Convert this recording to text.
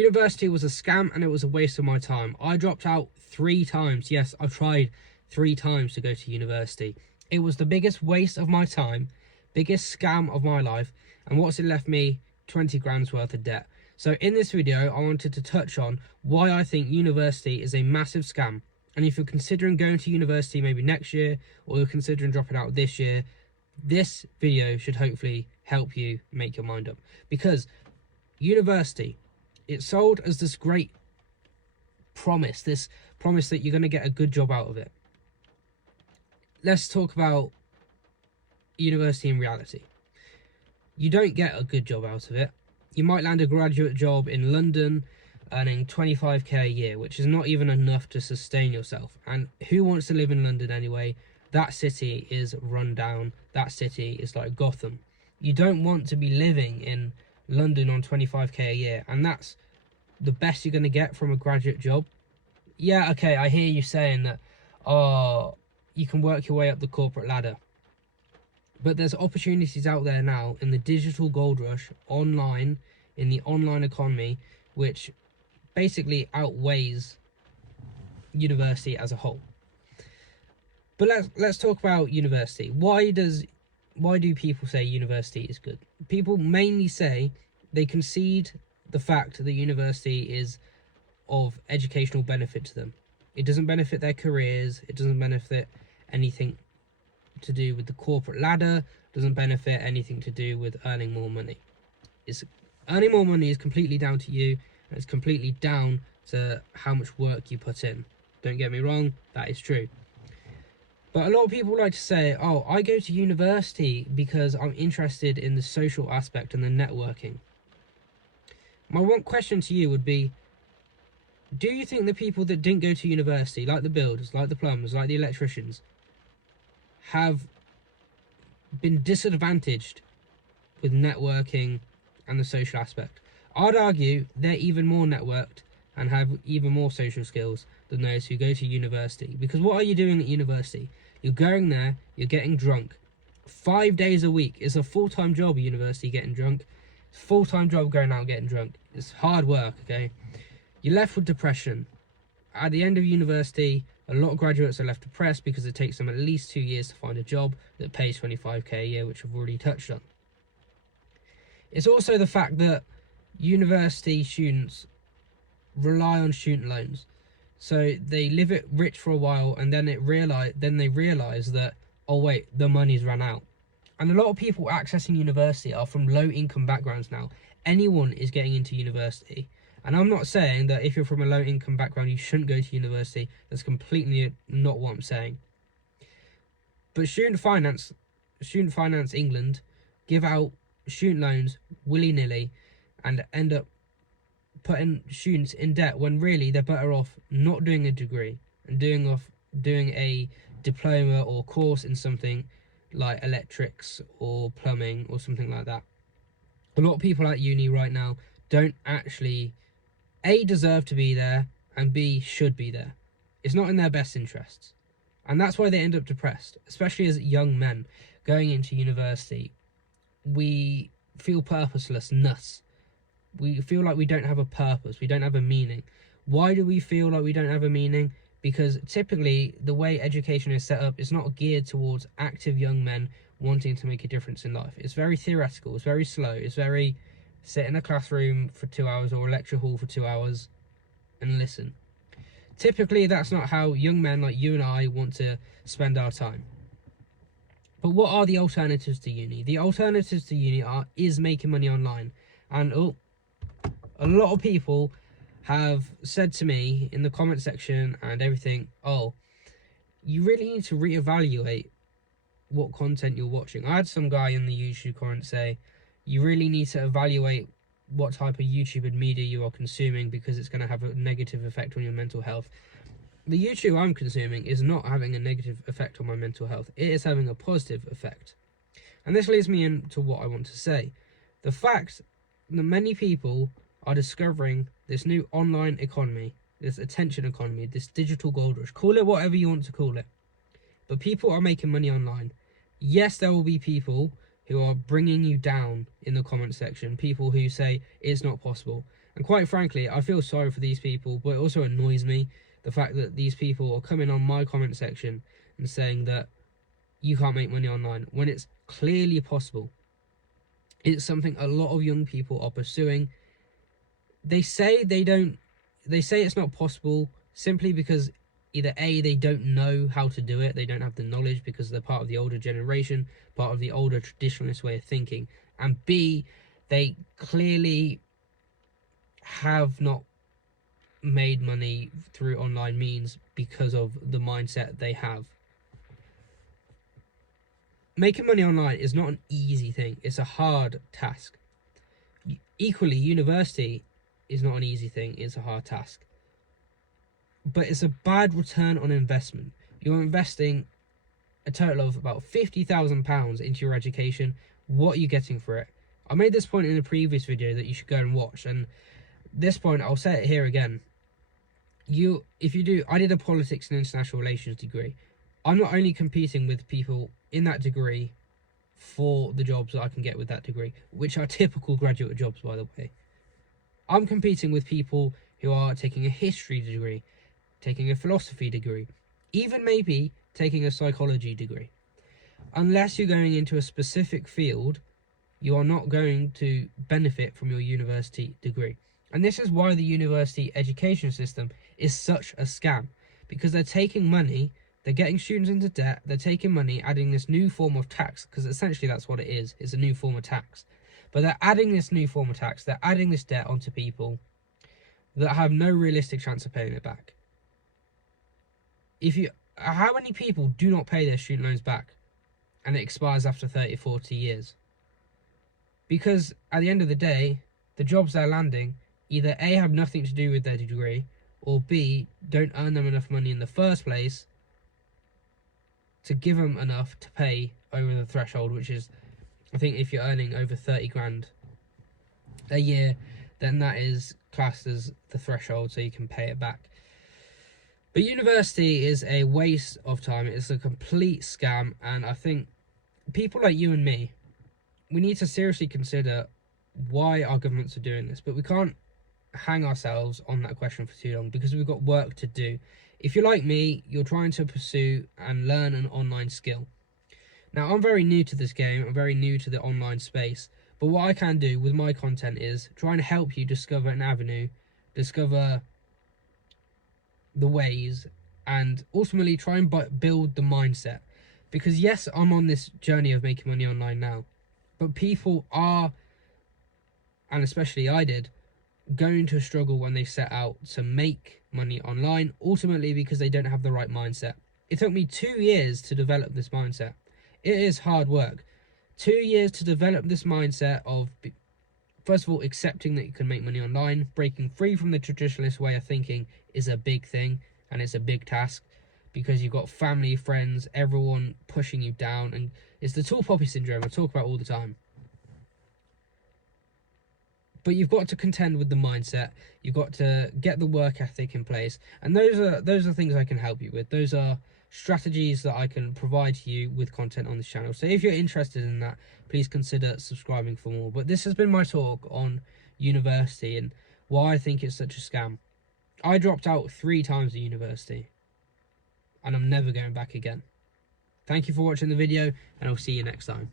University was a scam and it was a waste of my time. I dropped out 3 times. Yes, I've tried 3 times to go to university. It was the biggest waste of my time, biggest scam of my life, and what's it left me? 20 grand's worth of debt. So in this video, I wanted to touch on why I think university is a massive scam. And if you're considering going to university maybe next year, or you're considering dropping out this year, this video should hopefully help you make your mind up. Because university, it's sold as this great promise, this promise that you're going to get a good job out of it. Let's talk about university in reality. You don't get a good job out of it. You might land a graduate job in London earning 25k a year, which is not even enough to sustain yourself. And who wants to live in London anyway? That city is run down. That city is like Gotham. You don't want to be living in London on 25k a year, and that's the best you're going to get from a graduate job. Yeah, okay, I hear you saying that, oh, you can work your way up the corporate ladder. But there's opportunities out there now in the digital gold rush, online, in the online economy, which basically outweighs university as a whole. But let's talk about university. Why do people say university is good? People mainly say they concede the fact that university is of educational benefit to them. It doesn't benefit their careers. It doesn't benefit anything to do with the corporate ladder. Doesn't benefit anything to do with earning more money. Earning more money is completely down to you, and it's completely down to how much work you put in. Don't get me wrong, that is true. But a lot of people like to say, oh, I go to university because I'm interested in the social aspect and the networking. My one question to you would be, do you think the people that didn't go to university, like the builders, like the plumbers, like the electricians, have been disadvantaged with networking and the social aspect? I'd argue they're even more networked and have even more social skills than those who go to university. Because what are you doing at university? You're going there, you're getting drunk. 5 days a week. It's a full-time job at university getting drunk. It's a full-time job going out getting drunk. It's hard work, okay? You're left with depression. At the end of university, a lot of graduates are left depressed because it takes them at least 2 years to find a job that pays 25k a year, which I've already touched on. It's also the fact that university students rely on student loans. So they live it rich for a while, and then they realize that, oh wait, the money's run out. And a lot of people accessing university are from low income backgrounds now. Anyone is getting into university. And I'm not saying that if you're from a low income background you shouldn't go to university. That's completely not what I'm saying. But Student Finance England give out student loans willy-nilly and end up putting students in debt when really they're better off not doing a degree and doing a diploma or course in something like electrics or plumbing or something like that. A lot of people at uni right now don't actually A, deserve to be there, and B, should be there. It's not in their best interests. And that's why they end up depressed, especially as young men going into university. We feel purposelessness. We feel like we don't have a purpose. We don't have a meaning. Why do we feel like we don't have a meaning? Because typically the way education is set up is not geared towards active young men wanting to make a difference in life. It's very theoretical. It's very slow. It's very sit in a classroom for 2 hours or a lecture hall for 2 hours and listen. Typically that's not how young men like you and I want to spend our time. But what are the alternatives to uni? The alternatives to uni is making money online. And a lot of people have said to me in the comment section and everything, oh, you really need to reevaluate what content you're watching. I had some guy in the YouTube comment say, you really need to evaluate what type of YouTube and media you are consuming because it's going to have a negative effect on your mental health. The YouTube I'm consuming is not having a negative effect on my mental health. It is having a positive effect. And this leads me into what I want to say. The fact that many people are discovering this new online economy, this attention economy, this digital gold rush, call it whatever you want to call it. But people are making money online. Yes, there will be people who are bringing you down in the comment section, people who say it's not possible. And quite frankly, I feel sorry for these people, but it also annoys me the fact that these people are coming on my comment section and saying that you can't make money online when it's clearly possible. It's something a lot of young people are pursuing. They say it's not possible simply because either A, they don't know how to do it, they don't have the knowledge because they're part of the older generation, part of the older traditionalist way of thinking, and B, they clearly have not made money through online means because of the mindset they have. Making money online is not an easy thing, it's a hard task. Equally, university is not an easy thing, it's a hard task. But it's a bad return on investment. You're investing a total of about £50,000 into your education. What are you getting for it? I made this point in a previous video that you should go and watch, and this point I'll say it here again. I did a politics and international relations degree. I'm not only competing with people in that degree for the jobs that I can get with that degree, which are typical graduate jobs, by the way. I'm competing with people who are taking a history degree, taking a philosophy degree, even maybe taking a psychology degree. Unless you're going into a specific field, you are not going to benefit from your university degree. And this is why the university education system is such a scam, because they're taking money, they're getting students into debt, they're taking money, adding this new form of tax, because essentially that's what it is, it's a new form of tax. But they're adding this new form of tax, they're adding this debt onto people that have no realistic chance of paying it back. How many people do not pay their student loans back and it expires after 30, 40 years? Because at the end of the day, the jobs they're landing either A, have nothing to do with their degree, or B, don't earn them enough money in the first place to give them enough to pay over the threshold, which is, I think if you're earning over 30 grand a year, then that is classed as the threshold so you can pay it back. But university is a waste of time. It's a complete scam, and I think people like you and me, we need to seriously consider why our governments are doing this. But we can't hang ourselves on that question for too long because we've got work to do. If you're like me, you're trying to pursue and learn an online skill. Now, I'm very new to this game. I'm very new to the online space. But what I can do with my content is try and help you discover an avenue, discover the ways, and ultimately try and build the mindset. Because yes, I'm on this journey of making money online now, but people are, and especially I did, going to struggle when they set out to make money online, ultimately because they don't have the right mindset. It took me 2 years to develop this mindset. It is hard work. 2 years to develop this mindset of, first of all, accepting that you can make money online. Breaking free from the traditionalist way of thinking is a big thing, and it's a big task because you've got family, friends, everyone pushing you down, and it's the tall poppy syndrome I talk about all the time. But you've got to contend with the mindset. You've got to get the work ethic in place, and those are things I can help you with. Those are strategies that I can provide to you with content on this channel. So if you're interested in that, please consider subscribing for more. But this has been my talk on university and why I think it's such a scam. I dropped out 3 times at university, and I'm never going back again. Thank you for watching the video, and I'll see you next time.